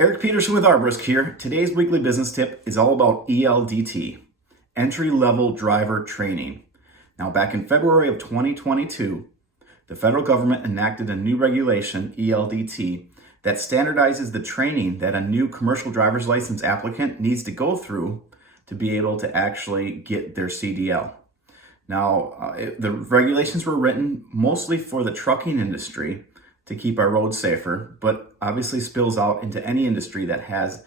Eric Peterson with Arborist here. Today's weekly business tip is all about ELDT, entry-level driver training. Now, back in February of 2022, the federal government enacted a new regulation, ELDT, that standardizes the training that a new commercial driver's license applicant needs to go through to be able to actually get their CDL. Now, the regulations were written mostly for the trucking industry to keep our roads safer, but obviously spills out into any industry that has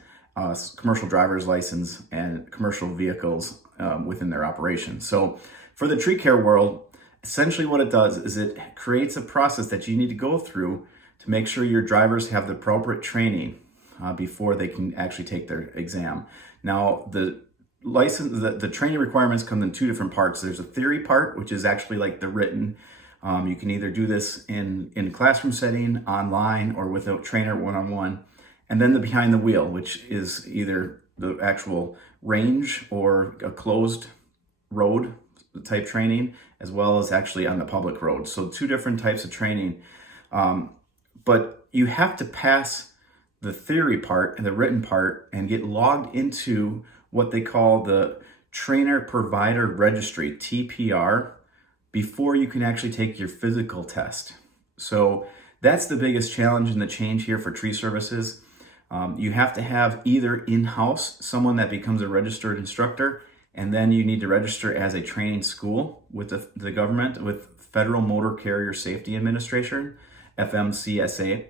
commercial driver's license and commercial vehicles within their operation. So for the tree care world, essentially what it does is it creates a process that you need to go through to make sure your drivers have the appropriate training before they can actually take their exam. Now, the training requirements come in two different parts. There's a theory part, which is actually like the written. You can either do this in classroom setting, online, or with a trainer one-on-one. And then the behind the wheel, which is either the actual range or a closed road type training, as well as actually on the public road. So two different types of training. But you have to pass the theory part and the written part and get logged into what they call the Trainer Provider Registry, TPR, before you can actually take your physical test. So that's the biggest challenge and the change here for tree services. You have to have either in-house someone that becomes a registered instructor, and then you need to register as a training school with the government, with Federal Motor Carrier Safety Administration, FMCSA,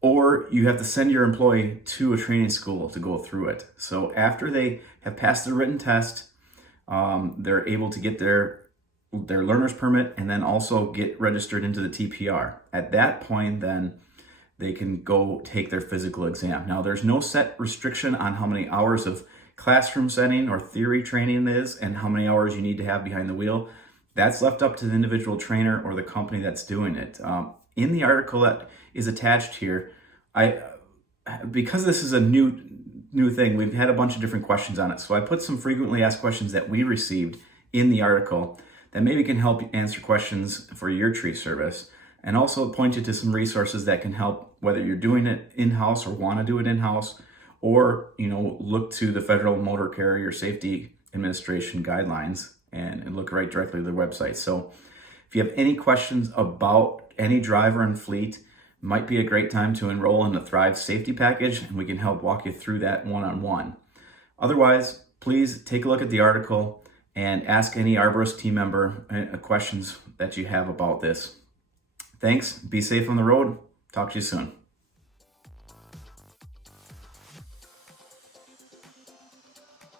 or you have to send your employee to a training school to go through it. So after they have passed the written test, they're able to get their learner's permit and then also get registered into the TPR. At that point, then they can go take their physical exam. Now, there's no set restriction on how many hours of classroom setting or theory training it is and how many hours you need to have behind the wheel. That's left up to the individual trainer or the company that's doing it. In the article that is attached here, because this is a new thing, we've had a bunch of different questions on it. So I put some frequently asked questions that we received in the article that maybe can help you answer questions for your tree service, and also point you to some resources that can help whether you're doing it in-house or want to do it in-house, or look to the Federal Motor Carrier Safety Administration guidelines and look right directly to their website. So if you have any questions about any driver and fleet, might be a great time to enroll in the Thrive Safety Package, and we can help walk you through that one-on-one. Otherwise, please take a look at the article and ask any Arborist team member questions that you have about this. Thanks. Be safe on the road. Talk to you soon.